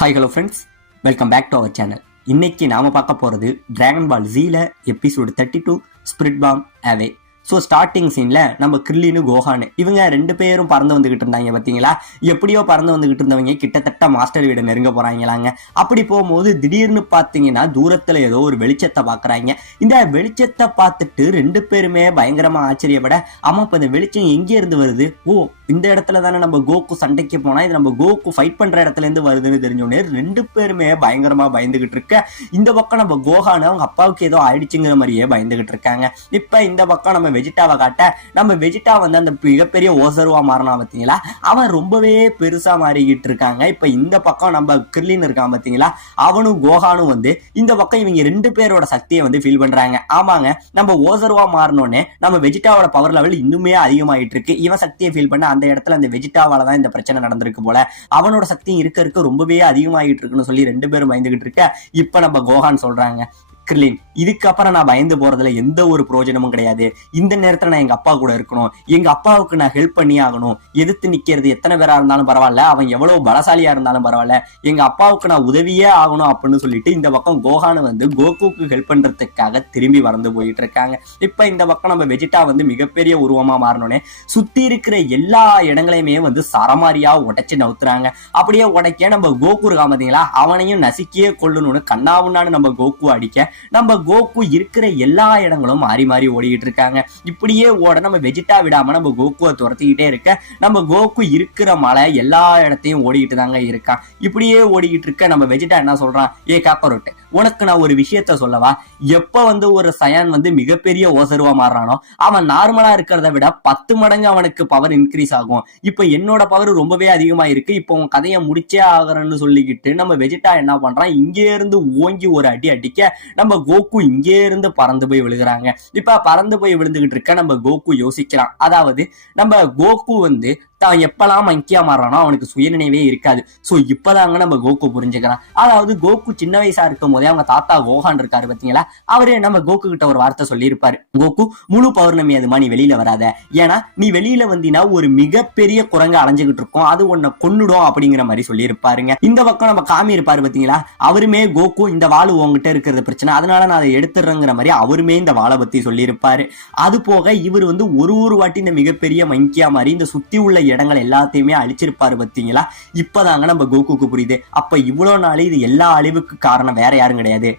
Hi hello friends, welcome back to our channel. இன்னைக்கு நாம பார்க்க போறது டிராகன் பால் ஜீல episode 32 spirit bomb away. So starting சீன்ல நம்ம கிர்லினு கோஹானு இவங்க ரெண்டு பேரும் பறந்து வந்துகிட்டு இருந்தாங்க. பார்த்தீங்களா, எப்படியோ பறந்து வந்துகிட்டு இருந்தவங்க கிட்டத்தட்ட மாஸ்டர் வீடு நெருங்க போறாங்களாங்க. அப்படி போகும்போது திடீர்னு பார்த்தீங்கன்னா தூரத்துல ஏதோ ஒரு வெளிச்சத்தை பாக்குறாங்க. இந்த வெளிச்சத்தை பார்த்துட்டு ரெண்டு பேருமே பயங்கரமா ஆச்சரியப்பட, ஆமா இப்ப இந்த வெளிச்சம் எங்கே இருந்து வருது? ஓ, இந்த இடத்துல தானே நம்ம கோகு சண்டைக்கு போனா, இது நம்ம கோகு ஃபைட் பண்ற இடத்துல இருந்து வருதுன்னு தெரிஞ்சோடனே ரெண்டு பேருமே பயங்கரமா பயந்துகிட்டு இருக்க. இந்த பக்கம் நம்ம கோஹானு அவங்க அப்பாவுக்கு ஏதோ ஆயிடுச்சுங்கிற மாதிரியே பயந்துகிட்டு இருக்காங்க. இப்ப இந்த பக்கம் நம்ம வெஜிடாவை காட்ட, நம்ம வெஜிடா வந்து அந்த மிகப்பெரிய ஓசர்வா மாறினா பார்த்தீங்களா, அவன் ரொம்பவே பெருசா மாறிக்கிட்டு இருக்காங்க. இப்ப இந்த பக்கம் நம்ம கிர்லின் இருக்கான் பார்த்தீங்களா, அவனும் கோஹானும் வந்து இந்த பக்கம் இவங்க ரெண்டு பேரோட சக்தியை வந்து ஃபீல் பண்றாங்க. ஆமாங்க, நம்ம ஓசர்வா மாறினோடனே நம்ம வெஜிடாவோட பவர் லெவல் இன்னுமே அதிகமாயிட்டு இருக்கு. இவன் சக்தியை ஃபீல் பண்ண அந்த இடத்துல அந்த வெஜிடாவால தான் இந்த பிரச்சனை நடந்திருக்கு போல, அவனோட சக்தி இருக்க ரொம்பவே அதிகமாகிட்டு இருக்குன்னு சொல்லி ரெண்டு பேரும் பயந்துகிட்டு இருக்க. இப்ப நம்ம கோஹான் சொல்றாங்க, கிர்லின் இதுக்கப்புறம் நான் பயந்து போறதுல எந்த ஒரு பிரயோஜனமும் கிடையாது. இந்த நேரத்துல நான் எங்க அப்பா கூட இருக்கணும், எங்க அப்பாவுக்கு நான் ஹெல்ப் பண்ணி ஆகணும். எதிர்த்து நிக்கிறது எத்தனை பேரா இருந்தாலும் பரவாயில்ல, அவன் எவ்வளவு பலசாலியா இருந்தாலும் பரவாயில்ல, எங்க அப்பாவுக்கு நான் உதவியே ஆகணும் அப்படின்னு சொல்லிட்டு இந்த பக்கம் கோஹானு வந்து கோகுக்கு ஹெல்ப் பண்றதுக்காக திரும்பி வறந்து போயிட்டு இருக்காங்க. இப்ப இந்த பக்கம் நம்ம வெஜிடா வந்து மிகப்பெரிய உருவமா மாறினோடனே சுத்தி இருக்கிற எல்லா இடங்களையுமே வந்து சரமாரியா உடைச்சு நவுத்துறாங்க. அப்படியே உடைக்க நம்ம கோகு இருக்கா பாத்தீங்களா, அவனையும் நசுக்கியே கொள்ளணும்னு கண்ணாவுன்னான்னு நம்ம கோகு அடிக்க, நம்ம கோகு இருக்கிற எல்லா இடங்களும் மாறி மாறி ஓடிக்கிட்டு இருக்காங்க. இப்படியே ஓட நம்ம வெஜிடா விடாம நம்ம கோகுவை துரத்திக்கிட்டே இருக்க, நம்ம கோகு இருக்கிற மலை எல்லா இடத்தையும் ஓடிக்கிட்டு தாங்க இருக்கான். இப்படியே ஓடிக்கிட்டு இருக்க நம்ம வெஜிடா என்ன சொல்றான், ஏ காக்கரோட்டு, உனக்கு நான் ஒரு விஷயத்த சொல்லவா? எப்ப வந்து ஒரு சயான் வந்து மிகப்பெரிய ஓசருவா மாறுறானோ, அவன் நார்மலா இருக்கிறத விட 10 மடங்கு அவனுக்கு பவர் இன்க்ரீஸ் ஆகும். இப்ப என்னோட பவர் ரொம்பவே அதிகமா இருக்கு, இப்போ உன் கதையை முடிச்சே ஆகிறன்னு சொல்லிக்கிட்டு நம்ம வெஜிடா என்ன பண்றான், இங்கே இருந்து ஓங்கி ஒரு அடி அடிக்க நம்ம கோகு இங்கே இருந்து பறந்து போய் விழுகிறாங்க. இப்ப பறந்து போய் விழுந்துகிட்டு இருக்க நம்ம கோகு யோசிக்கிறான். அதாவது நம்ம கோகு வந்து தான் எப்பெல்லாம் மங்கியா மாறானோ அவனுக்கு சுயநினைவே இருக்காது. சோ இப்பதாங்க நம்ம கோகு புரிஞ்சுக்கிறான். அதாவது கோகு சின்ன வயசா இருக்கும் போதே அவங்க தாத்தா கோஹான் இருக்காரு பாத்தீங்களா, அவரு நம்ம கோகு கிட்ட ஒரு வார்த்தை சொல்லி இருப்பாரு, கோகு முழு பௌர்ணமி அதுமா நீ வெளியில வராத, ஏன்னா நீ வெளியில வந்தீங்கன்னா ஒரு மிகப்பெரிய குரங்க அலைஞ்சுகிட்டு இருக்கும், அது உன்னை கொன்னுடும் அப்படிங்கிற மாதிரி சொல்லி இருப்பாருங்க. இந்த பக்கம் நம்ம காமி இருப்பாரு பாத்தீங்களா, அவருமே கோகு இந்த வாழு உங்ககிட்ட இருக்கிறது பிரச்சனை, அதனால நான் அதை எடுத்துறேங்கிற மாதிரி அவருமே இந்த வாழை பத்தி சொல்லி இருப்பாரு. அது போக இவர் வந்து ஒரு வாட்டி இந்த மிகப்பெரிய மங்கியா மாதிரி இந்த சுத்தி உள்ள இடங்கள் எல்லாத்தையுமே அழிச்சிருப்பாரு பாத்தீங்களா. இப்பதாங்க நம்ம கோகுக்கு புரியுது, அப்ப இவ்வளவு நாள் இது எல்லா அழிவுக்கு காரணம் வேற யாரும் கிடையாது,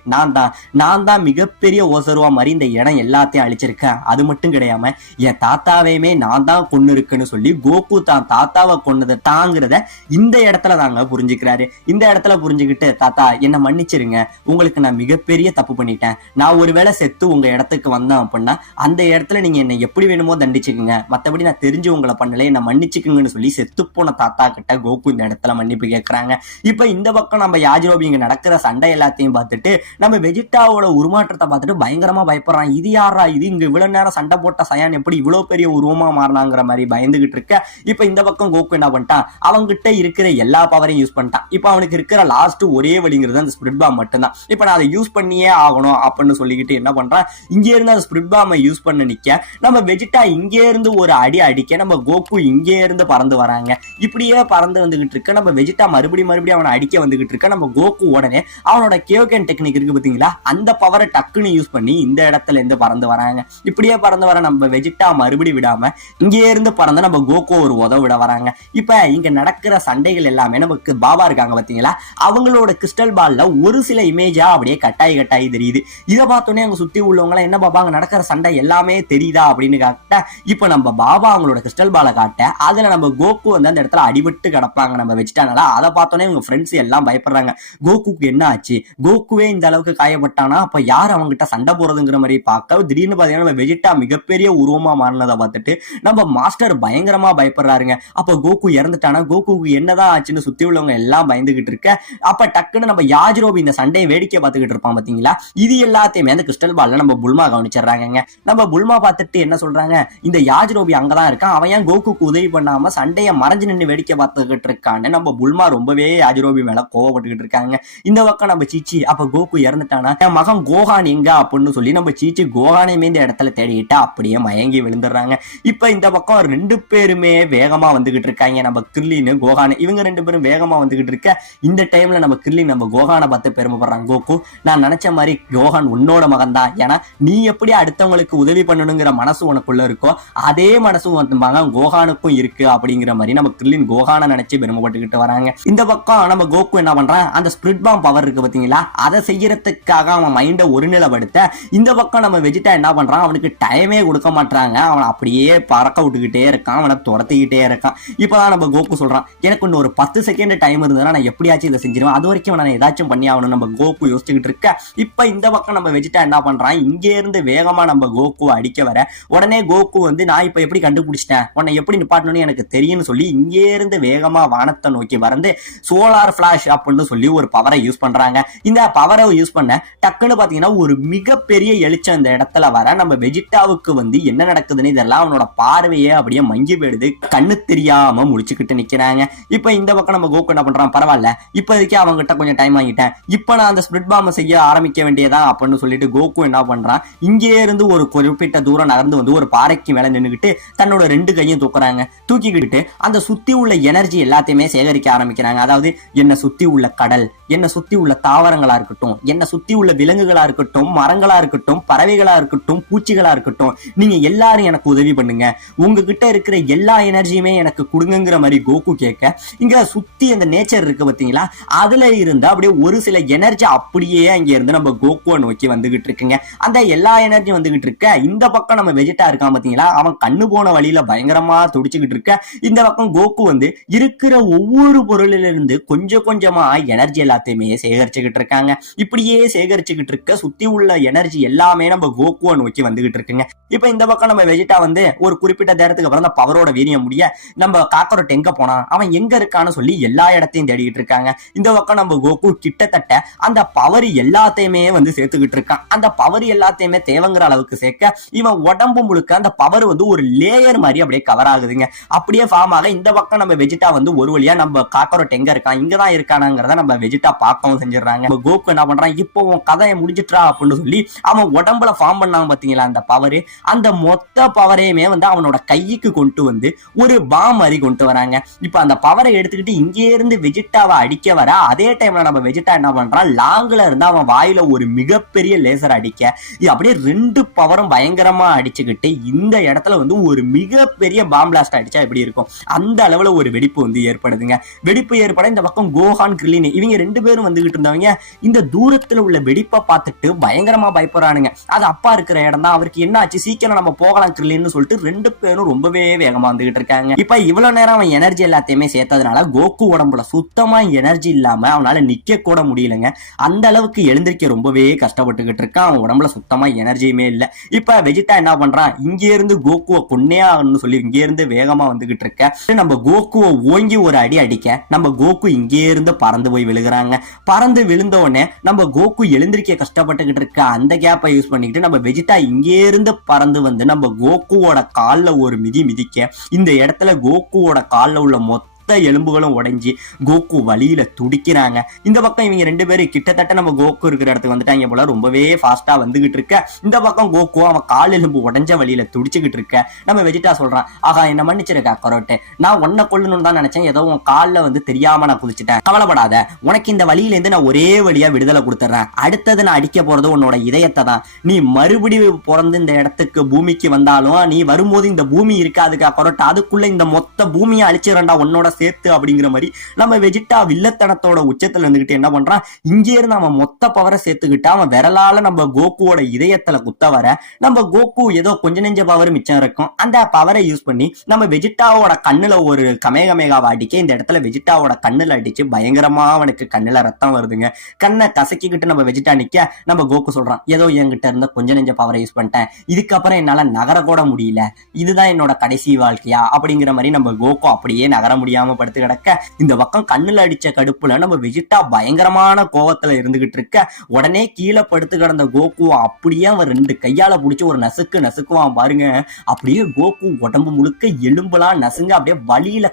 நான் தான் மிகப்பெரிய ஓசருவா மாதிரி இந்த இடம் எல்லாத்தையும் அழிச்சிருக்கேன். அது மட்டும் கிடையாம என் தாத்தாவையுமே நான் தான் கொண்டு இருக்குன்னு சொல்லி கோகு தான் தாத்தாவை கொண்டதை தாங்கிறத இந்த இடத்துல தாங்க புரிஞ்சுக்கிறாரு. இந்த இடத்துல புரிஞ்சுக்கிட்டு, தாத்தா என்ன மன்னிச்சிருங்க, உங்களுக்கு நான் மிகப்பெரிய தப்பு பண்ணிட்டேன், நான் ஒருவேளை செத்து உங்க இடத்துக்கு வந்தேன் அப்படின்னா அந்த இடத்துல நீங்க என்ன எப்படி வேணுமோ தண்டிச்சுக்குங்க, மத்தபடி நான் தெரிஞ்சு உங்களை பண்ணல, என்ன மன்னிச்சுக்குங்கன்னு சொல்லி செத்து போன தாத்தா கிட்ட கோகு இந்த இடத்துல மன்னிப்பு கேட்கறாங்க. இப்ப இந்த பக்கம் நம்ம யாஜிரோபி இங்க நடக்கிற சண்டை எல்லாத்தையும் பார்த்துட்டு நம்ம வெஜிடாவோட உருமாற்றத்தை பார்த்துட்டு பயங்கரமா பயப்படுறான். இது யாரா இது, இங்க இவ்வளவு நேரம் சண்டை போட்ட சயான் எப்படி இவ்வளவு பெரிய உருவமா மாறினாங்கிற மாதிரி பயந்துகிட்டு இருக்க. இப்ப இந்த பக்கம் கோகு என்ன பண்ணிட்டான், அவங்கிட்ட இருக்கிற எல்லா பவரையும் யூஸ் பண்ணிட்டான். இப்ப அவனுக்கு இருக்கிற லாஸ்ட் ஒரே வழிங்கிறது அந்த ஸ்பிரிட் பாம் மட்டும்தான். இப்ப நான் அதை யூஸ் பண்ணியே ஆகணும் அப்படின்னு சொல்லிக்கிட்டு என்ன பண்றான், இங்கே இருந்து அந்த ஸ்பிரிட் பாமை யூஸ் பண்ண நிக்க நம்ம வெஜிடா இங்கே இருந்து ஒரு அடி அடிக்க நம்ம கோகு இங்கே இருந்து பறந்து வராங்க. இப்படியே பறந்து வந்துகிட்டு இருக்க நம்ம வெஜிடா மறுபடியும் அவனை அடிக்க வந்துகிட்டு இருக்க. நம்ம கோகு உடனே அவனோட கியோகன் டெக்னிக் இருக்கு பாத்தீங்களா, அந்த பவரை டக்குன்னு யூஸ் பண்ணி இந்த இடத்துல இருந்து பறந்து வராங்க. இப்படியே பறந்து வர நம்ம வெஜிடா மறுபடி விடாம இங்கே இருந்து பறந்து நம்ம கோகு ஒரு உதவ விட வராங்க. இப்ப இங்க நடக்கிற சண்டைகள் எல்லாமே நமக்கு பாபா இருக்காங்க பாத்தீங்களா, அவங்களோட கிறிஸ்டல் பால்ல ஒரு சில இமேஜா அப்படியே கட்டாயி தெரியுது. இதை பார்த்தோன்னே அங்க சுத்தி உள்ளவங்க என்ன பாபா அங்க நடக்கிற சண்டை எல்லாமே தெரியுதா அப்படின்னு காட்ட, இப்ப நம்ம பாபா அவங்களோட கிறிஸ்டல் பாலை காட்ட அதுல நம்ம கோகு வந்து அந்த இடத்துல அடிபட்டு கிடப்பாங்க நம்ம வெஜிடானால. அதை பார்த்தோன்னே இவங்க ஃப்ரெண்ட்ஸ் எல்லாம் பயப்படுறாங்க, கோகுக்கு என்ன ஆச்சு, கோகுவே இந்த அளவுக்கு காயப்பட்டானா அப்ப யார் அவங்ககிட்ட சண்டை போறதுங்கிற மாதிரி பார்க்க திடீர்னு பாத்தீங்கன்னா நம்ம வெஜிடா மிகப்பெரிய உருவமா மாறினதை பார்த்துட்டு நம்ம மாஸ்டர் பயங்கரமா பயப்படுறாருங்க. அப்ப கோகு இறந்துட்டானா, கோகுக்கு என்னதான் ஆச்சுன்னு சுத்தி உள்ளவங்க எல்லாம் பயந்துகிட்டு இருக்க. அப்ப டக்குன்னு நம்ம யாஜிரோபி இந்த சண்டையை வேடிக்கை பார்த்துக்கிட்டு இருப்பான் பாத்தீங்களா, இது எல்லாத்தையுமே அந்த கிறிஸ்டல் பால்ல நம்ம புல்மா கவனிச்சிடறாங்க. நம்ம புல்மா பார்த்துட்டு என்ன சொல்றாங்க, இந்த யாஜிரோபி அங்கதான் இருக்கான், அவன் ஏன் கோகுக்கு உதவி பண்ண பண்ணாம சண்டைய மறைஞ்சு நின்று வேடிக்கை பார்த்துக்கிட்டு இருக்கான்னு நம்ம புல்மா ரொம்பவே யாஜிரோபி மேல கோவப்பட்டுக்கிட்டு இருக்காங்க. இந்த பக்கம் நம்ம சீச்சி அப்ப கோகு இறந்துட்டானா என் மகன் கோகான் எங்க அப்படின்னு சொல்லி நம்ம சீச்சி கோகானையுமே இந்த இடத்துல தேடிட்டு அப்படியே மயங்கி விழுந்துடுறாங்க. இப்ப இந்த பக்கம் 2 பேருமே வேகமா வந்துகிட்டு இருக்காங்க. நம்ம கிர்லின்னு கோகான் இவங்க 2 பேரும் வேகமா வந்துகிட்டு இருக்க இந்த டைம்ல நம்ம கிர்லின் நம்ம கோகானை பார்த்து பெருமைப்படுறாங்க. கோகு, நான் நினைச்ச மாதிரி கோகான் உன்னோட மகன் தான். ஏன்னா நீ எப்படி அடுத்தவங்களுக்கு உதவி பண்ணணுங்கிற மனசு உனக்குள்ள இருக்கோ அதே மனசு மகன் கோகானுக்கும் இருக்கு அப்படிங்கிற மாதிரி நம்ம கிர்லின் கோகானை நினைச்சு பெருமைப்பட்டுக்கிட்டு வராங்க. இந்த பக்கம் நம்ம கோகு என்ன பண்றான், அந்த ஸ்பிரிட் பாம் பவர் இருக்கு பாத்தீங்களா, அதை செய்யறதுக்காக அவன் மைண்ட ஒருநிலைப்படுத்த இந்த பக்கம் நம்ம வெஜிடா என்ன பண்றான், அவனுக்கு டைமே கொடுக்க மாட்டாங்க. அவன் அப்படியே பறக்க விட்டுக்கிட்டே இருக்கான், அவனை துரத்திக்கிட்டே இருக்கான். இப்பதான் நம்ம கோகு சொல்றான், எனக்கு இன்னும் ஒரு 10 செகண்ட் டைம் இருந்ததுன்னா நான் எப்படியாச்சும் இதை செஞ்சிருவேன், அது வரைக்கும் நான் ஏதாச்சும் பண்ணி ஆகணும் நம்ம கோகு யோசிச்சுக்கிட்டு இருக்க. இப்ப இந்த பக்கம் நம்ம வெஜிடா என்ன பண்றான், இங்கே இருந்து வேகமா நம்ம கோகு அடிக்க வர உடனே கோகு வந்து நான் இப்ப எப்படி கண்டுபிடிச்சிட்டேன், உன்னை எப்படி நிப்பாட்டணும்னு எனக்கு தெரியும்னு சொல்லி இங்கே இருந்து வேகமா வானத்தை நோக்கி வந்து சோலார் பிளாஷ் அப்படின்னு சொல்லி ஒரு பவரை யூஸ் பண்றாங்க. இந்த பவரை யூஸ் பண்ண டக்குன்னு பாத்தீங்கன்னா ஒரு மிகப்பெரிய எழுச்சம் இந்த இடத்துல வர நம்ம வெஜிடாவுக்கு வந்து என்ன நடக்குதுன்னு இதெல்லாம் அவனோட பார்வையே அப்படியே மங்கி போயிடுது. கண்ணு தெரியாம முடிச்சுக்கிட்டு நிக்கிறாங்க. இப்ப இந்த பக்கம் நம்ம கோகு என்ன பண்றான், பரவாயில்ல இப்போதைக்கு அவங்க கிட்ட கொஞ்சம் டைம் வாங்கிட்டேன், இப்ப நான் அந்த ஸ்பிரிட் பாம் செய்ய ஆரம்பிக்க வேண்டியதா அப்படின்னு சொல்லிட்டு கோகு என்ன பண்றான், இங்கே இருந்து ஒரு குறிப்பிட்ட தூரம் நகர்ந்து வந்து ஒரு பாறைக்கு மேல நின்னுகிட்டு தன்னோட 2 கையும் தூக்குறாங்க. தூக்கிக்கிட்டு அந்த சுத்தி உள்ள எனர்ஜி எல்லாத்தையுமே சேகரிக்க ஆரம்பிக்கிறாங்க. அதாவது என்ன சுத்தி உள்ள கடல், என்ன சுத்தி உள்ள தாவரங்களா இருக்கட்டும், என்ன சுத்தி உள்ள விலங்குகளா இருக்கட்டும், மரங்களா இருக்கட்டும், பறவைகளா இருக்கட்டும், பூச்சிகளா இருக்கட்டும், நீங்க எல்லாரும் எனக்கு உதவி பண்ணுங்க, உங்ககிட்ட இருக்கிற எல்லா எனர்ஜியுமே எனக்கு கொடுங்கிற மாதிரி கோகு கேட்க இங்க சுத்தி அந்த நேச்சர் இருக்கு பாத்தீங்களா, அதுல இருந்து அப்படியே ஒரு சில எனர்ஜி அப்படியே அங்க இருந்து நம்ம கோகுவை நோக்கி வந்துகிட்டு இருக்குங்க. அந்த எல்லா எனர்ஜி வந்துகிட்டு இருக்க இந்த பக்கம் நம்ம வெஜிடா இருக்கான் பாத்தீங்களா, அவன் கண்ணு போன வழியில பயங்கரமா துடிச்சுக்கிட்டு இருக்க. இந்த பக்கம் கோகு வந்து இருக்கிற ஒவ்வொரு பொருளிலிருந்து கொஞ்சம் கொஞ்சமா எனர்ஜி எல்லாத்தையுமே சேகரிச்சுக்கிட்டு இருக்காங்க. இப்படியே சேகரிச்சுக்கிட்டு இருக்க சுத்தி உள்ள எனர்ஜி எல்லாமே நம்ம கோகுவை நோக்கி வந்துகிட்டு இருக்குங்க. இப்ப இந்த பக்கம் நம்ம வெஜிடா வந்து ஒரு குறிப்பிட்ட நேரத்துக்கு அப்புறம் அந்த பவரோட வீரியம் முடிய நம்ம காக்கரோட் எங்க போனா, அவன் எங்க இருக்கான்னு சொல்லி எல்லா இடத்தையும் தேடிக்கிட்டு இருக்காங்க. இந்த பக்கம் நம்ம கோகு கிட்டத்தட்ட அந்த பவர் எல்லாத்தையுமே வந்து சேர்த்துக்கிட்டு இருக்கான். அந்த பவர் எல்லாத்தையுமே தேவைங்கிற அளவுக்கு சேர்க்க இவன் உடம்பு முழுக்க அந்த பவர் வந்து ஒரு லேயர் மாதிரி அப்படியே கவர் ஆகுதுங்க. அப்படியே ஃபார்ம் ஆக இந்த பக்கம் நம்ம வெஜிடா வந்து ஒரு வழியா நம்ம காக்கரோட் எங்க இருக்கான், இங்கதான் இருக்கானாங்கிறத நம்ம வெஜிடா பார்க்கவும் செஞ்சிடறாங்க. கோகு என்ன பண்றான், இப்போ உன் கதையை முடிஞ்சிட்டா அப்படின்னு சொல்லி அவன் உடம்புல ஃபார்ம் பண்ணாங்க பாத்தீங்களா அந்த பவர், அந்த மொத்த பவரையுமே வந்து அவனோட கைக்கு கொண்டு வந்து ஒரு பாம் மாதிரி கொண்டு வராங்க. இப்ப அந்த பவரை எடுத்துக்கிட்டு இங்கே இருந்து வெஜிடாவை அடிக்க வர அதே டைம்ல நம்ம வெஜிடா என்ன பண்றான், லாங்குல இருந்து அவன் வாயில ஒரு மிகப்பெரிய லேசர் அடிக்க இது அப்படியே 2 பவரும் பயங்கரமா அடிச்சுக்கிட்டு இந்த இடத்துல வந்து ஒரு மிகப்பெரிய பாம் பிளாஸ்ட் அடிச்சா எப்படி இருக்கும் அந்த அளவுல ஒரு வெடிப்பு வந்து ஏற்படுதுங்க. வெடிப்பு ஏற்பட இந்த பக்கம் கோகான் கிர்லின் இவங்க 2 பேரும் வந்துகிட்டு இருந்தவங்க இந்த தூரத்துல உள்ள வெடிப்பை பார்த்துட்டு பயங்கரமா பயப்படுறானுங்க. அது அப்பா இருக்கிற இடம் தான், அவருக்கு என்ன ஆச்சு, சீக்கிரம் நம்ம போகலாம் கிர்லின்னு சொல்லிட்டு 2 பேரும் ரொம்பவே வேகமா வந்துகிட்டு இருக்காங்க. இப்ப இவ்வளவு நேரம் அவன் எனர்ஜி எல்லாத்தையுமே சேர்த்ததுனால கோகு உடம்புல சுத்தமா எனர்ஜி இல்லாம அவனால நிக்க கூட முடியலங்க. அந்த அளவுக்கு எழுந்திருக்க ரொம்பவே கஷ்டப்பட்டுக்கிட்டு இருக்கான். அவன் உடம்புல சுத்தமா எனர்ஜியுமே இல்ல. இப்ப வெஜிடா என்ன பண்றான், இங்க இருந்து கோகுவை கொன்னே ஆகணும்னு சொல்லி இங்க இருந்து வேகமா வந்துகிட்டு இருக்க நம்ம கோகுவை ஓங்கி ஒரு அடி அடிக்க நம்ம கோகு இங்கே இருந்து பறந்து போய் விழுகிறாங்க. பறந்து விழுந்த உடனே நம்ம கோகு எழுந்திருக்க கஷ்டப்பட்டுக்கிட்டு இருக்க அந்த கேப்பை யூஸ் பண்ணிக்கிட்டு நம்ம வெஜிடா இங்கே இருந்து பறந்து வந்து நம்ம கோகுவோட கால்ல ஒரு மிதி மிதிக்க இந்த இடத்துல கோகுவோட கால்ல உள்ள மொத்த எலும்புகளும் உடைஞ்சி கோகு வழியில துடிக்கிறாங்க. இந்த பக்கம் இவங்க 2 பேரும் கிட்டத்தட்ட நம்ம கோகு இருக்கிற இடத்துக்கு வந்துட்டாங்க போல, ரொம்பவே ஃபாஸ்டா வந்துகிட்டு இருக்க. இந்த பக்கம் கோகு அவன் கால் எலும்பு உடைஞ்ச வழியில துடிச்சுக்கிட்டு இருக்க. நம்ம வெஜிடா சொல்றான், ஆகா என்ன மன்னிச்சிருக்கா கரோட்டு, நான் உன்னை கொல்லணும்னு தான் நினைச்சேன், ஏதோ உன் காலில் வந்து தெரியாம நான் குதிச்சுட்டேன், கவலைப்படாத, உனக்கு இந்த வழியில இருந்து நான் ஒரே வழியா விடுதலை கொடுத்துறேன், அடுத்தது நான் அடிக்க போறது உன்னோட இதயத்தை தான், நீ மறுபடியும் பிறந்து இந்த இடத்துக்கு பூமிக்கு வந்தாலும் நீ வரும்போது இந்த பூமி இருக்காதுக்கா கரோட்டு, அதுக்குள்ள இந்த மொத்த பூமியை அழிச்சிடறா உன்னோட சேர்த்து அப்படிங்கிற மாதிரி நம்ம வெஜிடா வில்லத்தனத்தோட உச்சத்துல இருந்துகிட்டு என்ன பண்றான், இங்கே இருந்து அவன் மொத்த பவரை சேர்த்துக்கிட்டு அவன் விரலால நம்ம கோகுவோட இதயத்துல குத்த வர நம்ம கோகு ஏதோ கொஞ்ச நெஞ்ச பவர் மிச்சம் இருக்கும். அந்த பவரை யூஸ் பண்ணி நம்ம வெஜிடாவோட கண்ணுல ஒரு கமேகமேகாவை அடிக்க இந்த இடத்துல வெஜிடாவோட கண்ணுல அடிச்சு பயங்கரமா அவனுக்கு கண்ணுல ரத்தம் வருதுங்க. கண்ணை கசக்கிக்கிட்டு நம்ம வெஜிடா நிக்க நம்ம கோகு சொல்றான், ஏதோ என்கிட்ட இருந்த கொஞ்ச நெஞ்ச பவரை யூஸ் பண்ணிட்டேன், இதுக்கப்புறம் என்னால நகர கூட முடியல, இதுதான் என்னோட கடைசி வாழ்க்கையா அப்படிங்கிற மாதிரி நம்ம கோகு அப்படியே நகர முடியாம இல்லாம படுத்து கிடக்க, இந்த பக்கம் கண்ணுல அடிச்ச கடுப்புல நம்ம வெஜிட்டா பயங்கரமான கோவத்துல இருந்துகிட்டு இருக்க. உடனே கீழே படுத்து கிடந்த கோகுவை அப்படியே அவன் 2 கையால புடிச்சு ஒரு நசுக்குவான் பாருங்க. அப்படியே கோகு உடம்பு முழுக்க எலும்புலாம் நசுங்க அப்படியே வலியில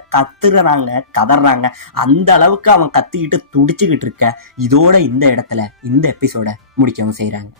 கதறாங்க. அந்த அளவுக்கு அவன் கத்திக்கிட்டு துடிச்சுக்கிட்டு இருக்க. இதோட இந்த இடத்துல இந்த எபிசோட முடிக்கவும் செய்யறாங்க.